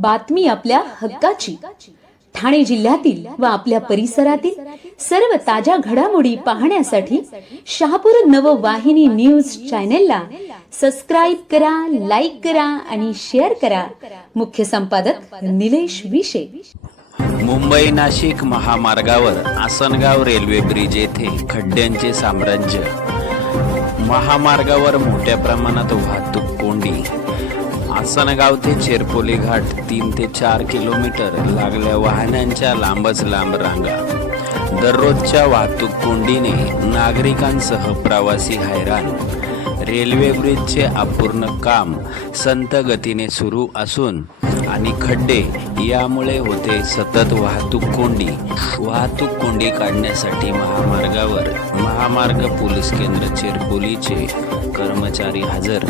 बातमी आपल्या हक्काची. ठाणे जिल्ह्यातील व आपल्या परिसरातील सर्व ताज्या घडामोडी पाहण्यासाठी शहापूर नववाहिनी न्यूज चॅनेलला सबस्क्राईब करा लाईक करा आणि शेअर करा. मुख्य संपादक निलेश विशे. मुंबई नाशिक महामार्गावर आसनगाव रेल्वे ब्रिज येथे खड्ड्यांचे साम्राज्य. महामार्गावर मोठ्या प्रमाणात वाहतूक कोंडी. आसनगाव ते चेरपोली घाट तीन ते चार किलोमीटर लागल्या वाहनांच्या लांबच लांब रांगा. दररोजच्या वाहतूक कोंडीने नागरिकांसह प्रवासी हैराण रेल्वे ब्रिजचे अपूर्ण काम संत गतीने सुरू असून आणि खड्डे यामुळे होते सतत वाहतूक कोंडी. वाहतूक कोंडी काढण्यासाठी महामार्गावर महामार्ग पोलीस केंद्र चेरपोलीचे कर्मचारी हजर.